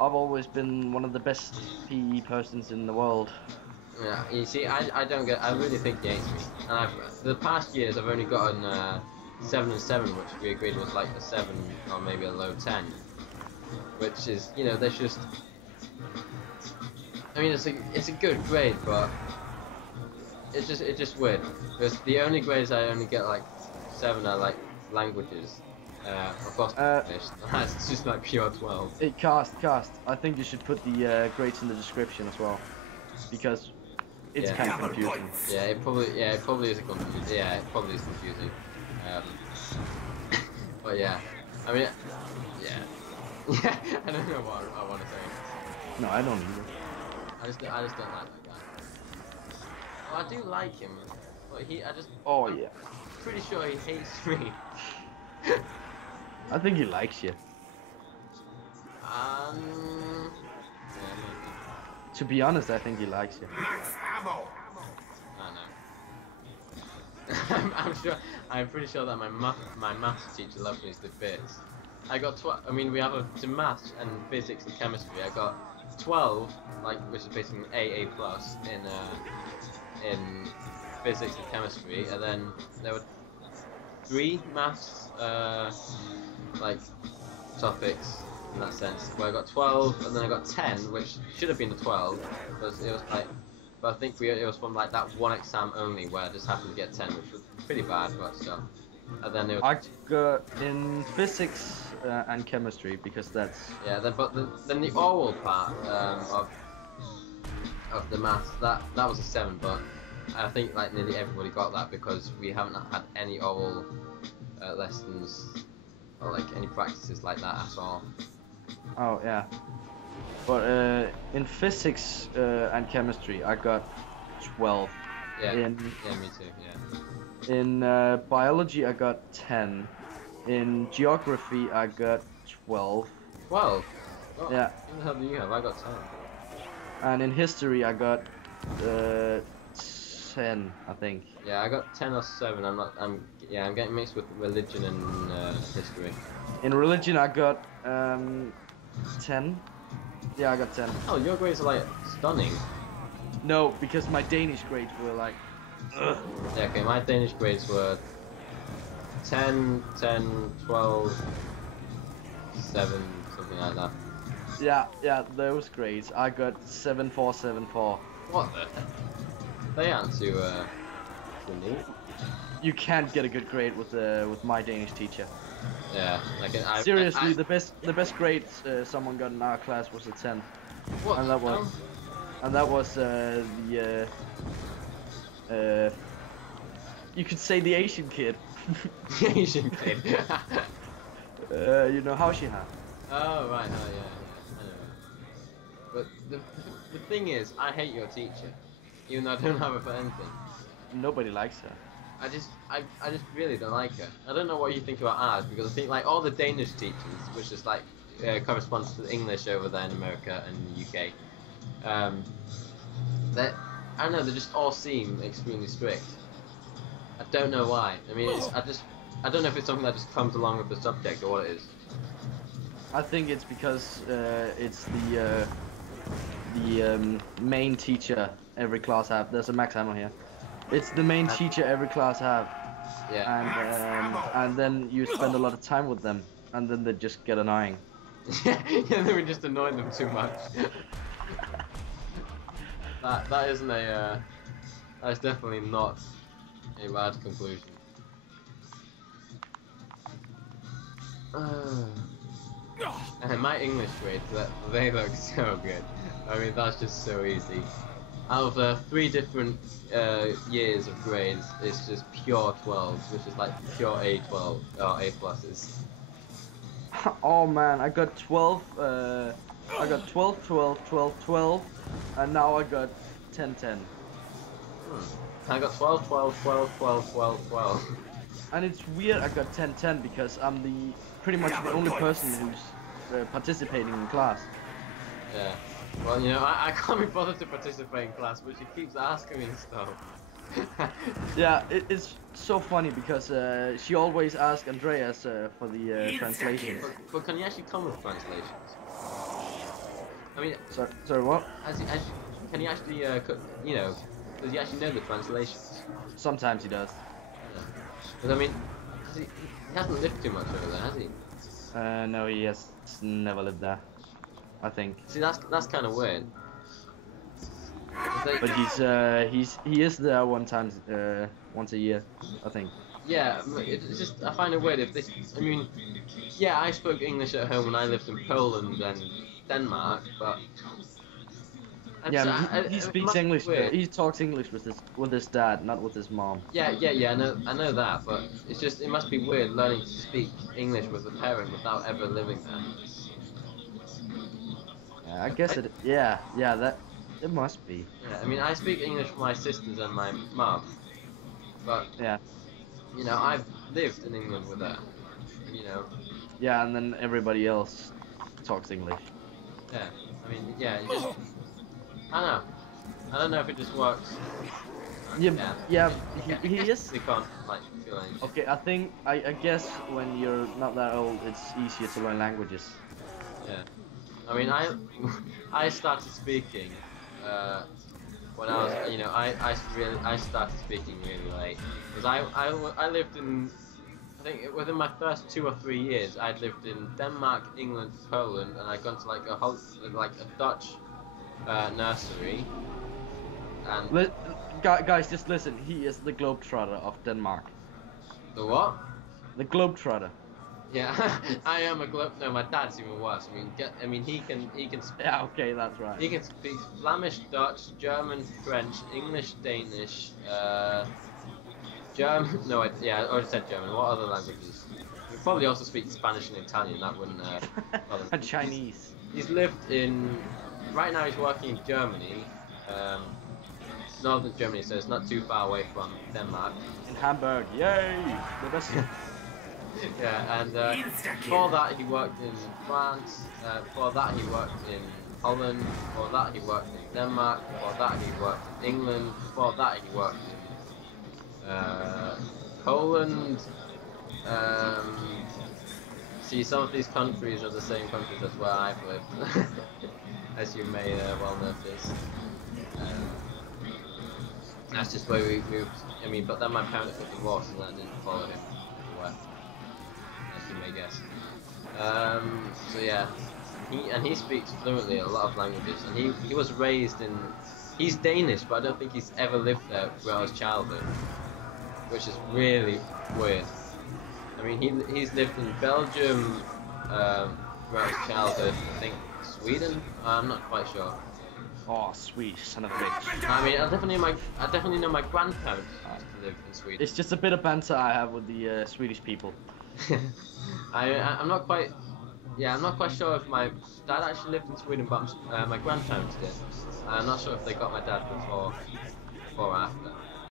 I've always been one of the best PE persons in the world. Yeah, you see, I don't get. I really think he hates me. And the past years I've only gotten 7 and 7, which we agreed was like a 7 or maybe a low 10, which is, you know, there's just. I mean, it's a good grade, but it's just weird because the only grades I only get like 7 are like languages. Of course, English. That's just like pure 12. Hey, cast. I think you should put the grades in the description as well, because it's kind of confusing. Yeah, it probably is confusing. Yeah, it probably is confusing. Um, but yeah, I mean, yeah, yeah. I don't know what I want to say. No, I don't either. I just don't like that guy. Well, I do like him, but Oh I'm yeah. pretty sure he hates me. I think he likes you. Yeah, maybe. To be honest, I think he likes you. I know. I'm sure. I'm pretty sure that my maths teacher loves me to bits. I got 12. I mean, we have to maths and physics and chemistry. I got 12, like, which is basically an AA plus in physics and chemistry, and then there were 3 maths like topics in that sense. Where I got 12, and then I got 10, which should have been the 12, because it was like. But I think it was from like that one exam only where I just happened to get 10, which was pretty bad, but still. And then it was. I got in physics and chemistry because that's. Yeah, then the oral part of the maths that was a 7, but I think like nearly everybody got that because we haven't had any oral lessons or like any practices like that at all. Oh yeah. But in physics and chemistry, I got 12. Yeah, yeah, me too. Yeah. In biology, I got 10. In geography, I got 12. 12. What? Yeah. What the hell do you have? I got 10. And in history, I got 10, I think. Yeah, I got 10 or 7. I'm getting mixed with religion and history. In religion, I got 10. Yeah, I got 10. Oh, your grades are like stunning. No, because my Danish grades were like. Ugh. Yeah, okay, my Danish grades were 10, 10, 12, 7, something like that. Yeah, those grades. I got 7.4, 7.4. What the heck? They aren't too neat. You can't get a good grade with my Danish teacher. Yeah, like seriously, the best grade someone got in our class was a 10. What? And that was you could say the Asian kid. The Asian kid. You know how she had. Oh right, oh yeah, I know. But the thing is, I hate your teacher, even though I don't have her for anything. Nobody likes her. I just really don't like her. I don't know what you think about ours because I think like all the Danish teachers, which is like corresponds to English over there in America and the UK, that I don't know, they just all seem extremely strict. I don't know why. I mean, I don't know if it's something that just comes along with the subject or what it is. I think it's because it's the main teacher every class have. There's a Max Hammer here. It's the main teacher every class have. Yeah. And then you spend a lot of time with them, and then they just get annoying. Yeah, then we just annoy them too much. that isn't a that is definitely not a bad conclusion. And my English grades, they look so good. I mean, that's just so easy. Out of 3 different years of grades, it's just pure 12s, which is like pure A12 or A pluses. Oh man, I got 12. I got 12, 12, 12, 12, and now I got 10, 10. I got 12, 12, 12, 12, 12, 12. And it's weird I got 10, 10 because I'm pretty much the only person who's participating in class. Yeah. Well, you know, I can't be bothered to participate in class, but she keeps asking me stuff. Yeah, it's so funny because she always asks Andreas for the translations. But can you actually come with translations? I mean, Sorry, what? can he actually, you know, does he actually know the translations? Sometimes he does. Because I mean, he hasn't lived too much over there, has he? No, he has never lived there, I think. See, that's kind of weird. Like, But he is there once a year, I think. yeah, it's just I find it weird if this. I mean, yeah, I spoke English at home when I lived in Poland and Denmark, but Yeah, he it speaks must be English. weird. He talks English with his dad, not with his mom. Yeah. I know that, but it's just it must be weird learning to speak English with a parent without ever living there. Yeah, I guess it. Yeah, that it must be. Yeah, I mean, I speak English with my sisters and my mum, but Yeah, you know, I've lived in England with her. You know, yeah, and then everybody else talks English. yeah. I mean, yeah. You just, I don't know. I don't know if it just works. Yeah, I he guess is. they can't like feel anything. Okay, I guess when you're not that old, it's easier to learn languages. Yeah. I mean, I started speaking when I was, you know, I started speaking really late because I lived in, I think within my first 2 or 3 years I'd lived in Denmark, England, Poland, and I'd gone to like a Dutch nursery, and Guys, just listen. He is the globetrotter of Denmark. the what? The globetrotter. Yeah, I am a no, my dad's even worse. I mean, he can speak. Yeah, okay, that's right. He can speak Flemish, Dutch, German, French, English, Danish, German. No, I already said German. What other languages? He probably also speaks Spanish and Italian. That wouldn't. Bother me. And Chinese. He's lived in. Right now, he's working in Germany, northern Germany, so it's not too far away from Denmark. In Hamburg, yay! The best. Yeah, and before that he worked in France, before that he worked in Holland, before that he worked in Denmark, before that he worked in England, before that he worked in Poland. See, some of these countries are the same countries as where I've lived, as you may well notice. That's just where we moved. I mean, but then my parents got divorced and I didn't follow him. As you may guess. So yeah, he speaks fluently a lot of languages, and he was raised in. He's Danish, but I don't think he's ever lived there throughout his childhood, which is really weird. I mean, he's lived in Belgium throughout his childhood. I think Sweden. I'm not quite sure. Oh, sweet son of a bitch. I mean, I definitely know my grandparents used to live in Sweden. It's just a bit of banter I have with the Swedish people. I'm not quite. Yeah, I'm not quite sure if my dad actually lived in Sweden, but my grandparents did. I'm not sure if they got my dad before or after.